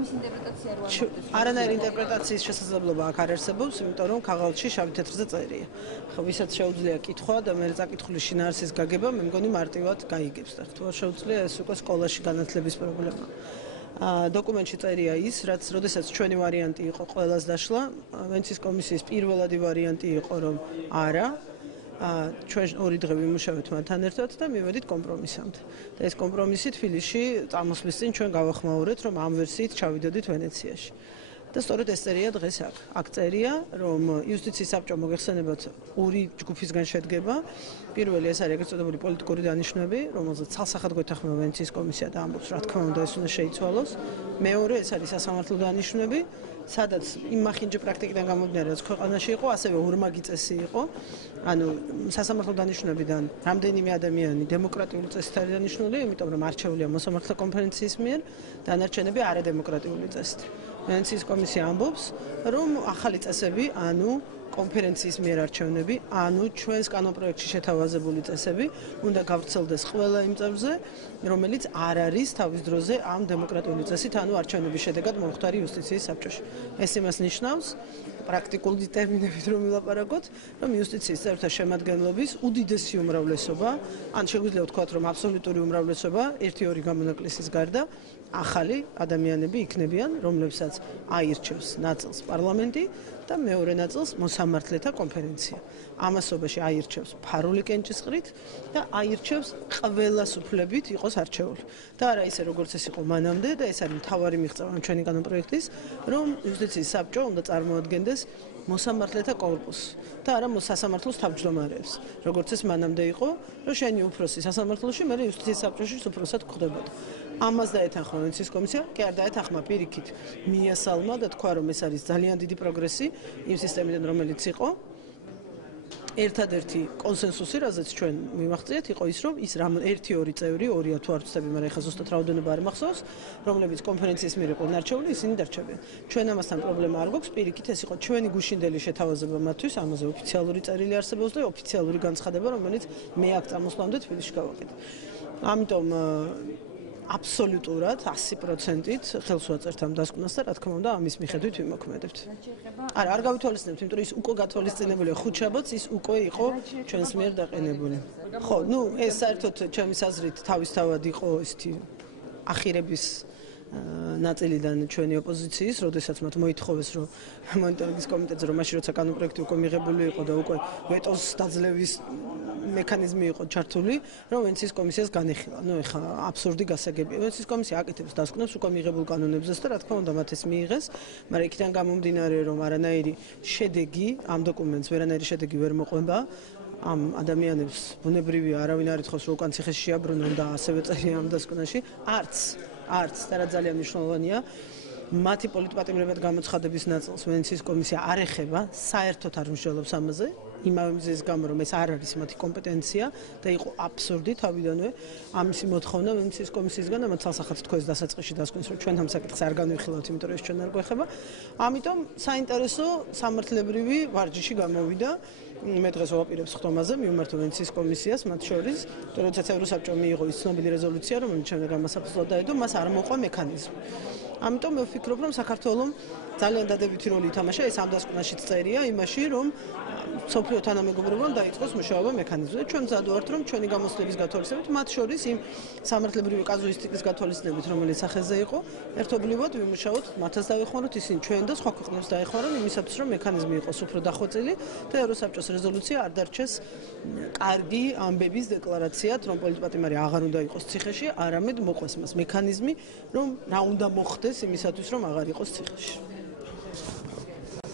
ამის ინტერპრეტაცია რო არ მოხდეს. არანაირი ინტერპრეტაციის შესაძლებლობა აქ არ არსებობს, იმიტომ რომ ქაღალდში შავი თეთრზე წერია. ხო, ვისაც შეუძლია კითხვა და მე წაკითხული შინაარსის გაგება, მე მგონი მარტივად გაიგებს და თუ არ შეუძლია ეს უკვე სკოლაში განათლების პრობლემაა. დოკუმენტში წერია ის, რაც როდესაც ჩვენი ვარიანტი იყო ყველას დაშლა, ვენეციის კომისიის პირველადი ვარიანტი იყო რომ არა ჩვენ ორი დღე ვიმუშავეთ მათთან ერთად და მივედით კომპრომისამდე. და ეს კომპრომისი თბილისში წამოსვლის წინ ჩვენ გავახმაურეთ, რომ ამ ვერსიით ჩავიდოდით ვენეციაში. და სწორედ ეს წერია დღეს აქ. აქ წერია, რომ იუსტიციის საბჭო მოგეხსენებათ ორი ჯგუფისგან შედგება. პირველი ეს არის ეგრეთ წოდებული პოლიტიკური დანიშვნები, რომელზეც ცალსახად გვეთანხმება ვენეციის კომისია და ამბობს, რა თქმა უნდა, ეს უნდა შეიცვალოს. მეორე ეს არის სასამართლო დანიშვნები, სადაც იმ მახინჯი პრაქტიკიდან გამომდინარე, რაც ქვეყანაში იყო, ასევე ორმაგი წესი იყო. ანუ სასამართლო დანიშნულებიდან რამდენიმე ადამიანი დემოკრატიული წესით არის დანიშნული, იმიტომ რომ არჩეულია მოსამართლე კონფერენციის მიერ, დანარჩენები არადემოკრატიული წესით. ვენეციის კომისია ამბობს, რომ ახალი წესები, ანუ კონფერენციის მიერ არჩევნები, ანუ ჩვენს კანონპროექტში შეთავაზებული წესები, უნდა გავრცელდეს ყველა იმ წევრზე, რომელიც არ არის თავის დროზე ამ დემოკრატიული წესით, ანუ არჩევნების შედეგად მომხდარი იუსტიციის საბჭოში. ეს იმას ნიშნავს, პრაქტიკული ტერმინებით რომ ვილაპარაკოთ, რომ იუსტიციის წევრთა შემადგენლობის უდიდესი უმრავლესობა, ან შეგვიძლია ვთქვათ, რომ აბსოლუტური უმრავლესობა, 1-2 გამონაკლისის გარდა, ახალი ადამიანები იქნებიან, რომლებსაც აირჩევს ნაწილს პარლამენტი და მეორე ნაწილს მოსამართლეთა კონფერენცია. ამასობაში აირჩევს ფარული კენჭისყრით და აირჩევს ყველა სუფლებით იყოს არჩეული. და არა ისე როგორც ეს იყო მანამდე და ეს არის მთავარი მიღწევა ჩვენი კანონპროექტის, რომ იუსტიციის საბჭო უნდა წარმოადგენდეს მოსამართლეთა კორპუსს და არა სასამართლოს თავმჯდომარეებს, როგორც ეს მანამდე იყო, რომ შენი უფროსი სასამართლოში, მე იუსტიციის საბჭოში უფროსად გვხვდებოდა. ამას დაეთანხმა ვენეციის კომისია, კი არ დაეთანხმა პირიქით მიასალმა და თქვა, რომ ეს არის ძალიან დიდი პროგრესი იმ სისტემიდან, რომელიც იყო. ერთადერთი კონსენსუსი, რაზეც ჩვენ მივახციეთ, იყო ის, რომ ის 1-2 წევრი, 2-ია თუ არ ვცდები, მაგრამ ეხლა ზუსტად რაოდენობა არ მახსოვს, რომლებიც კონფერენციის მიერ იყვნენ არჩეული, ისინი დარჩებიან. ჩვენ ამასთან პრობლემა არ გვაქვს, პირიქით ეს იყო ჩვენი გუშინდელი შეთავაზება მათთვის, ამაზე ოფიციალური წერილი არსებობს და ოფიციალური განცხადება, რომელიც მე აქ წამოსვლამდე თბილისში გავაკეთე. ამიტომ აბსოლუტურად 100%-ით ხელს ვაწერთ ამ დასკვნას და რა თქმა უნდა ამის მიხედვით ვიმოქმედებთ. არა, არ გავითვალისწინებთ, იმიტომ რომ ის უკვე გათვალისწინებულია ხუთშაბათს, ის უკვე იყო ჩვენს მიერ დაყენებული. ხო, ეს საერთოდ ჩემის აზრით თავისთავად იყო ესეთი ახირების ნაწილიდან ჩვენი ოპოზიციის, როდესაც მათ მოითხოვეს, რომ მონიტორინგის კომიტეტზე, რომ მაშინ როცა კანონპროექტი უკვე მიღებული იყო და უკვე ვეტოს დაძლევის მექანიზმი იყო ჩართული, რომ ვენეციის კომისიას განეხილა. ეხლა აბსურდი გასაგებია. ვენეციის კომისია აკეთებს დასკვნებს უკვე მიღებულ კანონებზეც და რა თქმა უნდა მათ ეს მიიღეს, მაგრამ იქიდან გამომდინარე, რომ არანაირი შედეგი ამ დოკუმენტს ვერანაირი შედეგი ვერ მოყვება, ამ ადამიანებს ბუნებრივია არავინ არ ითხოვს, რომ უკან ციხეში შეაბრუნონ და ასევე წერია ამ დასკვნაში, არც და რა ძალიან მნიშვნელოვანია, მათი პოლიტპატიმრებად გამოცხადების ნაწილს ვენეციის კომისია არ ეხება, საერთოდ არ მსჯელობს ამაზე. იმავე მიზეზის გამო, რომ ეს არ არის მათი კომპეტენცია და იყო აბსურდი თავიდანვე ამისი მოთხოვნა ვენეციის კომისიისგან, ამათ ცალსახად თქვა ეს დასაწყისში დასკვნის, რომ ჩვენ ამ საკითხს არ განვიხილავთ, იმიტომ რომ ეს ჩვენ არ გვეხება. ამიტომ საინტერესო სამართლებრივი ვარჯიში გამოვიდა. მე დღეს ვაპირებ ხტომაზე, მივმართო ვენეციის კომისიას, მათ შორის, როდესაც ევროსაბჭომ მიიღო ის ცნობილი რეზოლუცია, რომელიც ჩვენ გამასაფლავად დაედო, მას არ მოყვა მექანიზმი. ამიტომ მე ვფიქრობ, რომ საქართველოს ძალიან დადებითი როლი ითამაშა ეს ამ დასკვნაშიც წერია იმაში, რომ სოფლიო თანამეგობრობამ დაიწყოს მუშაობა მექანიზმზე. ჩვენ მზად ვართ, რომ ჩვენი გამოცდილების გათვალისწინებით, მათ შორის იმ სამართლებრივი კაზუისტიკის გათვალისწინებით, რომელიც სახეზე იყო, ერთობლივად ვიმუშაოთ, მათაც დაეხმაროთ, ისინი ჩვენ და სხვა ქვეყნებს დაეხმარონ იმისათვის, რომ მექანიზმი იყოს უფრო დახვეწილი და ევროსაბჭოს რეზოლუცია არ დარჩეს კარგი ამბების დეკლარაციად, რომ პოლიტპატიმარი აღარ უნდა იყოს ციხეში, არამედ მოყვეს მას მექანიზმი, რომ რა უნდა მოხდეს იმისათვის, რომ აღარ იყოს ციხეში.